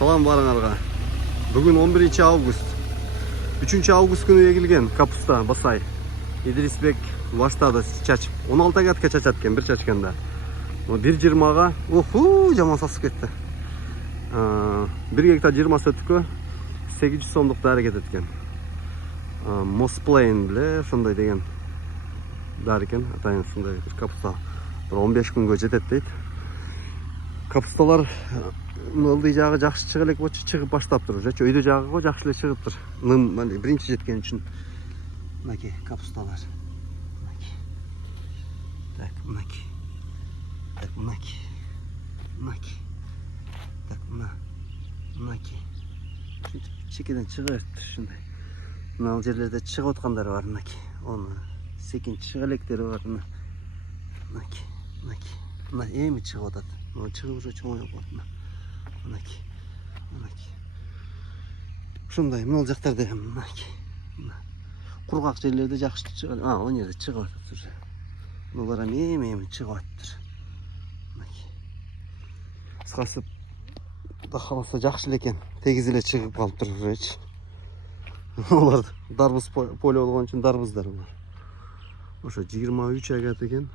Салам барыңарга. Бүгүн 11 август. 3 август күнү эгилген капуста басай. Идрисбек баштады чачып. 16 гатка чачат экен бир чачканда. 1.20га, уху, жаман сасып кетти. 1 гектар 20 сөтүккө 800 сомдук дары кетет экен. Мосплейн биле, ошондой деген дары экен. Атайын ушундай капуста 15 күнгө жетет дейт. Капусталар ылдый жагы жакшы чыга элек болчу, чыгып баштаптыр уже. Өйдө жагы жакшы эле чыгыптыр. Биринчи жеткен үчүн. Мынакей капусталар. Так, мынакей. Так, мынакей. Мынакей. Так, мынакей. Чекеден чыга бериптир ушундай. Мына жерлерде чыгып аткандары бар, мынакей. Оны секин чыга электери бар, мынакей. Мына эми чыгып атат. Мына чыгып уже чоңоюп калат. Мынакей. Ушундай, мына жактарда мынакей. Кургак жерлерде жакшы чыга. Ал жерде чыгып атат уже. Булар эми чыгып атыптыр. Мынакей. Кыскасы да калса жакшы эле экен. Тегиз эле чыгып калыптыр уже. Олар дарбыз поле болгон үчүн дарбыздар булар. Ошо 23 агат экен.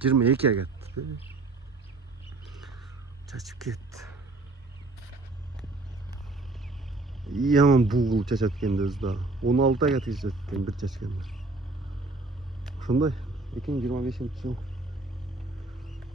22 агат. Чачып кетти. Яман бугул чачат экен өзү да. 16 агат чачат экен бир чачканда. Ошондой. 2025-жыл.